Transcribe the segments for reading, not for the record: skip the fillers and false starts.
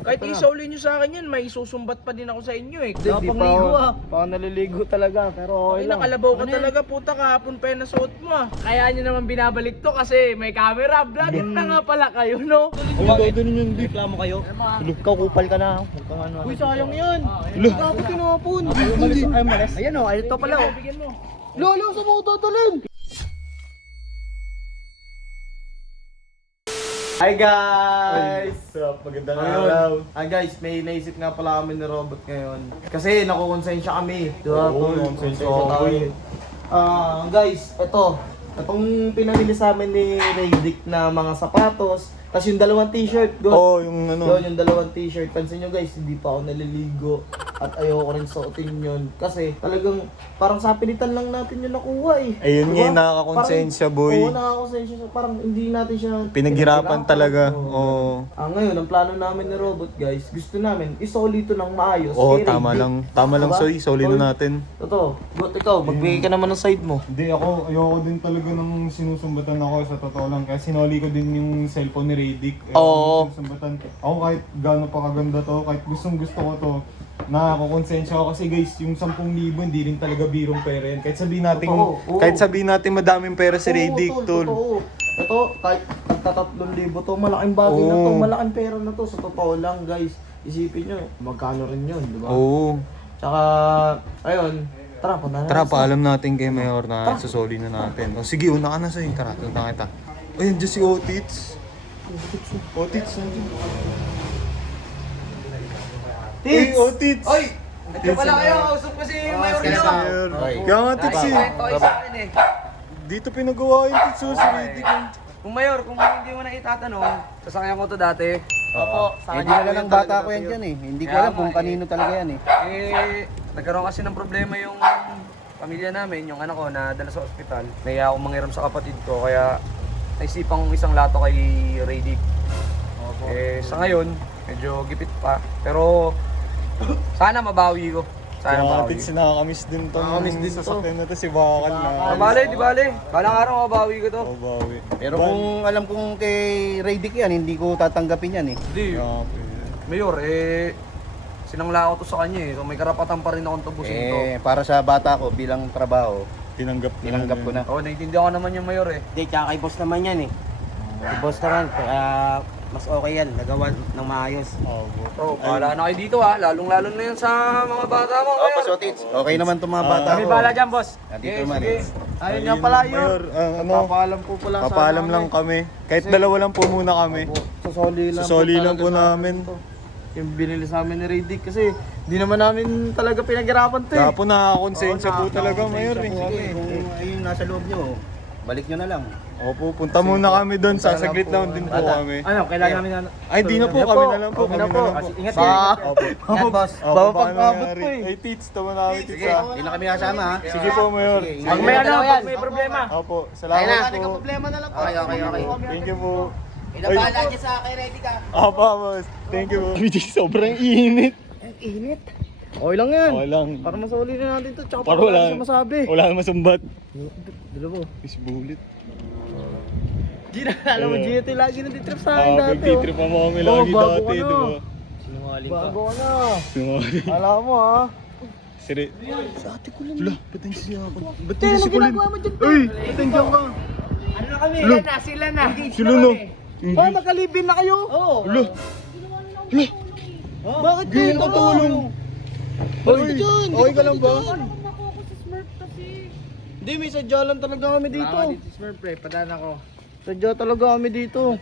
Kahit isauli nyo sa akin yan, may susumbat pa din ako sa inyo eh. Hindi pa ako naliligo talaga, pero Ay, nakalabaw ka talaga, puta, kahapon pa yan nasuot mo ah. Kaya nyo naman binabalik to kasi may camera. Vlogger na nga pala kayo, no? Bakit? Reklamo kayo? Ikaw kupal ka na. Uy, sayang yan. Bakit tinapon? Ay, malas. Ayan o, ito pala o. Bigyan mo. Lolo, sa mo tatalin? Hi guys! Magandang Ayun. Hi guys, may naisip nga pala kami ni Robot ngayon. Kasi nakukonsensya kami. Diba? Oo, Konsensya konsensya tayo. Guys, itong pinamili sa amin ni Raydick na mga sapatos. Tapos yung dalawang t-shirt. Oo, yung ano. Yun, yung dalawang t-shirt. Pansin nyo guys, hindi pa ako naliligo. At ayoko rin suotin yun. Kasi talagang parang sa pilitan lang natin yung nakuha eh. Ayun Diba? nga yung nakakakonsensya, boy. Oo, nakakakonsensya. Parang hindi natin siya Pinaghirapan talaga. Oo. Ngayon, ang plano namin ni Robot guys, gusto namin isoli ito ng maayos. Oo, kay tama Raydick. lang. Tama lang, Diba? Soy. Soli Soy. na natin. Totoo. But ikaw, magbigay ka naman ng side mo. Hindi ayoko din talaga ng sinusumbatan ako sa totoo lang. Kaya sinoli ko din yung cellphone ni Raydick. Oo. Sinusumbatan. Ako kahit gaano pa kaganda to, kahit gustong gusto ko to, nakakonsensya ako kasi guys, yung 10,000 hindi rin talaga birong pera yan. Kahit sabihin natin, Totoo. Oo. Kahit sabihin natin madaming pera si Raydick, Oo, tol. totoo. Ito, kahit tagka-3,000 to, malaking bagay na to, Oo. malaking pera na to. Sa totoo lang guys, isipin nyo, magkano rin yun, di ba? Oo. Tsaka, ayun, tara, punta na. Tara, paalam natin kay Mayor na susoli na natin. O sige, una ka na, Soy. Tara, tunta kita. Ay, nandiyan si Otits. Otits, nandiyan. Hey, Otits! Oy! Nandiyan pala kayo, kausap ko si Mayor nyo. Kaya nga, Tits eh. Toy sa akin eh. Dito pinagawa yung Tits, oh, si Raydick. Kung Mayor, kung hindi mo na itatanong, sasakyan ko to dati. Opo, sa Hindi na lang bata ko yan dyan eh. Hindi ko alam kung kanino talaga yan eh. Nagkaroon kasi ng problema yung pamilya namin, yung anak ko na dala sa ospital. Naiya akong manghiram sa kapatid ko, kaya naisipan kong isang lato kay Raydick. Sa ngayon, medyo gipit pa. Pero sana mabawi ko. Sana Kaya nga, mabawi Tits, ko. nakakamiss din to. Nakakamiss din to. Sasakyan na to si Bakal na. Di bale. Balang araw mabawi ko to. Oh, bawi. Pero kung alam kong kay Raydick yan, hindi ko tatanggapin yan eh. Hindi, Mayor, sinangla ko to sa kanya eh. So may karapatan pa rin akong tubusin to. Para sa bata ko bilang trabaho, Tinanggap ko na. Oo, naiintindihan ko naman yung Mayor eh. Hindi, tsaka kay boss naman yan eh. Kay boss naman, kaya mas okay yan, nagawa ng maayos. So, bahala na kayo dito ha. Lalong-lalo na yan sa mga bata mo. Oh, Mayor. Pasotits, okay naman itong mga bata ko. dyan, boss. Nandito man sige. eh. Ayun nga pala yun. Mayor, ano, Papaalam po pala papaalam lang kami. Kahit dalawa lang po muna kami. Sasoli lang Susoli lang po talaga namin. to. Yung binili sa amin ni Raydick kasi hindi naman namin talaga pinaghirapan to eh. Kaya po nakakonsensya po talaga, Mayor eh. Sige, kung ayun nasa loob nyo, balik nyo na lang. Opo, punta muna kami doon. Sasaglit lang din po kami. Ano, kailangan namin na... Ay, di na po. Kami na lang po. Kami na lang po. Ingat Opo. Yan boss. Opo, Baka paano pag-abot nangyari? po eh. Ay, Tits, tama na kami, Tits Sige, ah. hindi na kami kasama ha. Sige po, Mayor. Sige, Pag may ano, pag may problema. Opo, salamat po. Problema na lang po. Okay. Thank you po. Inabahala niya sa kay Reddy ka. Opo, boss. Thank you po. Sobrang init. Okay lang yan. Okay lang. Para masoli na natin to. Tsaka Para para wala. wala siya masabi. Wala na masumbat. Dalawa. Is bullet. Gina, alam mo, Gina, ito lagi natitrip sa akin dati. Nag-trip mo kami lagi bago dati, ka di na. ba? Bago ka na. Sinungaling. Alam mo ha. Siri. Sa ate ko lang. Wala, ba't nandiyan siya ako? Ba't Te, nandiyan anong si Kulin? ginagawa mo dyan? Uy, ba't nandiyan ka? Ano na kami? Sila na. Sila no? Oh, magkalibin na kayo? Oo. Wala. Wala. Bakit Hindi kayo na katulong. Hoy, okay ka lang ba? Hindi, may sadya lang talaga kami dito. Smurf pre, padaan ako. Sadya talaga kami dito.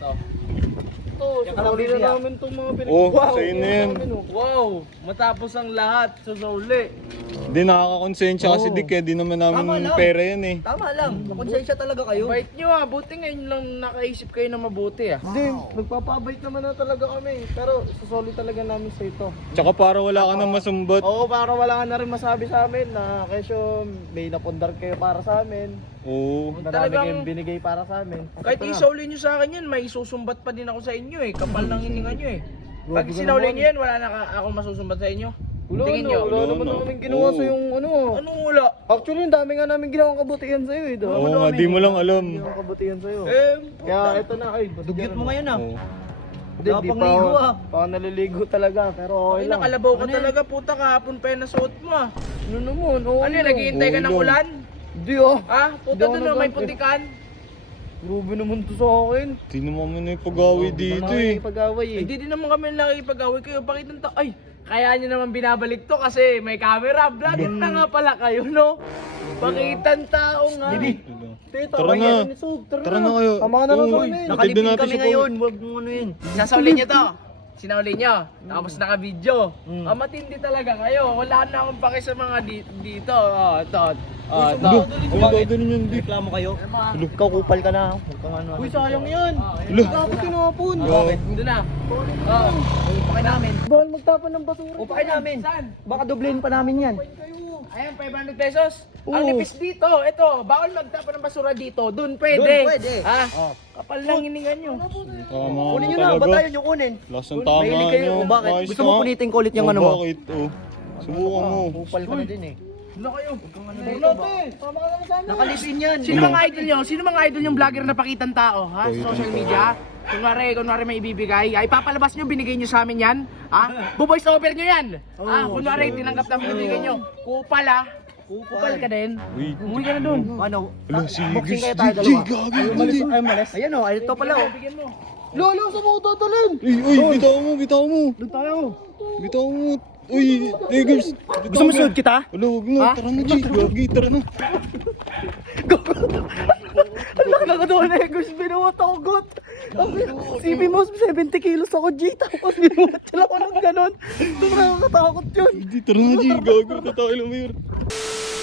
Ito, sasoli na namin itong mga pinag- Oh, sa'yo na yan. Wow! Matapos ang lahat, susuli. Hindi, nakakakonsensya kasi Dick eh. Di naman namin pera yan eh. Tama lang, makonsensya talaga kayo. Bait nyo ah, buti ngayon lang nakaisip kayo na mabuti ah. Hindi, nagpapabait naman na talaga kami. Pero sasoli talaga namin sa ito. Tsaka para wala ka nang masumbat. Oo, para wala ka na rin masabi sa amin na kesyo may napundar kayo para sa amin. Oo. Marami Talagang- kayong binigay para sa amin. Kahit isauli nyo sa akin yan, may susumbat pa din ako sa inyo eh. Kapal ng hininga nyo eh. Pag sinauli nyo yan, wala na ako masusumbat sa inyo. Tingin nyo. Wala naman namin ginawa sa yung ano. Anong wala? Actually, ang dami nga namin ginawang kabutihan sa'yo eh. Diba? Oo nga, di mo lang alam. Ginawang kabutihan sa'yo. Eh, Kaya ito na, ay, Dugyot mo ngayon ah. Oo. Hindi, di pa ako. Pa ako naliligo talaga, pero okay Ay, lang. nakalabaw ka talaga, puta, kahapon pa yung nasuot mo ah. Ano naman? Okay Ano yun, lang. naghihintay ka ng ulan? Hindi ah. Ah, puta Hindi ako doon may nag- putikan. Grabe naman to sa akin. Di naman mo na yung pag-away dito eh. Pag-away eh. Hindi din naman kami nakikipag-away kayo. Bakit nang ay, kaya nyo naman binabalik to kasi may camera. Vlogger na nga pala kayo, no? Pakitan tao nga. Tara na. Tara na kayo. Tama ka na lang sa Uy, amin. hatid na Nakalipin natin kami siya ngayon. Huwag mong ano yun. Sasaulin nyo to. Sinauli nyo. Tapos naka-video. Matindi talaga kayo. Wala na akong paki sa mga dito. Oh, ito. Oh, ito. Ang dadalhin yan, di. Reklamo kayo? Ikaw kupal ka na. Huwag kang ano. Uy, sayang yan. Dapat tinapon. Bakit? Doon na. Oh, upakay namin. Bawal magtapon ng basura. Upakay namin. Saan? Baka doblehin pa namin yan. Ayan, 500 pesos. Ang Oo. nipis dito, ito, bawal magtapon ng basura dito. Doon pwede. Doon pwede. Ha? Kapal lang hiningan nyo. Tama Kunin mo nyo na. talaga. Batayan nyo kunin. Lasang tama Mahilig kayo. nyo. Bakit? Ayos Gusto mo na. punitin ko ulit yung Oh, ano mo? Bakit? Oh. Subukan mo. Kupal ka na din eh. Ano kayo? Nakalipin yan. Sino mga idol nyo? Sino mga idol yung vlogger na pakitang tao? Ha? Sa social media? Kunwari may ibibigay. Ay, papalabas nyo, binigay nyo sa amin yan. Ha? Buboys over nyo yan. Ha? Kunwari, tinanggap na binigay nyo. Kupal ha? Kupal ka din. Uy. Umuwi ka na dun. Ano? Ala, si Boxing Gus. kayo tayo Jay, dalawa. gagi. Ay, malis. Ayan o, ito pala o. Bigyan mo. Lolo, sa mo tatalin? Uy, bitaw mo, bitaw mo. Doon tayo. Bitaw mo. Uy, Tigers. Gusto mo sunod kita? Wala, huwag na. Tara na, Jay. Gagi, tara na. Talaga doon eh, gusto binuwat ako got. CB mo, 70 kilos ako G, tapos binuwat sila ako ng ganon. Ito nakakatakot yun. Hindi, tara na, Jay. Gago, tatawa lang, Mayor.